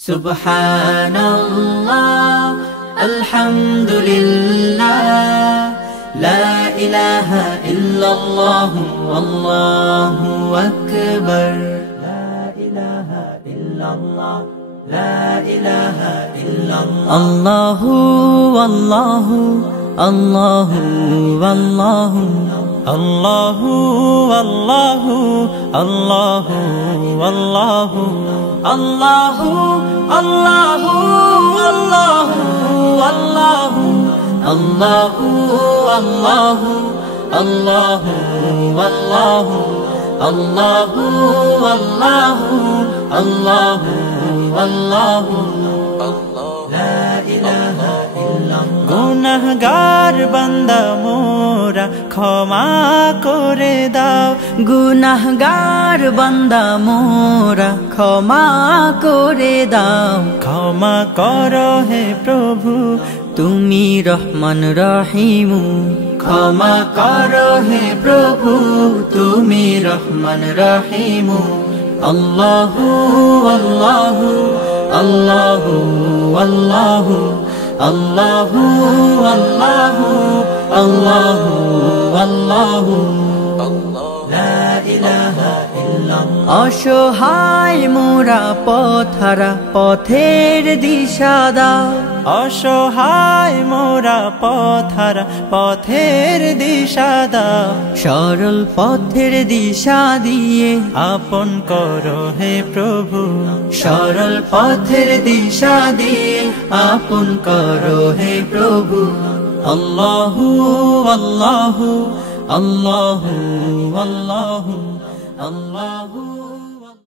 Subhanallah, alhamdulillah, la ilaha illallah, wallahu akbar. La ilaha illallah, la ilaha illallah. Allahu, Allahu, Allahu, Allahu. Allahu, Allahu, Allahu, Allahu. Allahu, Allahu, Allahu, Allahu. Allahu, Allahu, Allahu, Allahu. Allahu, Allahu, Allahu, Allahu. La ilaha illallah. গুনাহগার বান্দা মোরা ক্ষমা করে দাও, গুনাহগার বান্দা মোরা ক্ষমা করে দাও। ক্ষমা করো হে প্রভু, তুমি রহমান রহিম। ক্ষমা করো হে প্রভু, তুমি রহমান রহিম। আল্লাহু আল্লাহু আল্লাহু আল্লাহু আল্লাহু আল্লাহু আল্লাহু আল্লাহু। লা ইলাহা ইল্লাল্লাহ। অসহায় মোরা পথহারা, পথের দিশা দাও। অসহায় মোরা পথহারা, পথের দিশা দাও। সরল পথের দিশা দিয়ে আপন করো হে প্রভু। সরল পথের দিশা দিয়ে আপন করো হে প্রভু। আল্লাহু আল্লাহু আল্লাহু আল্লাহু আল্লাহু।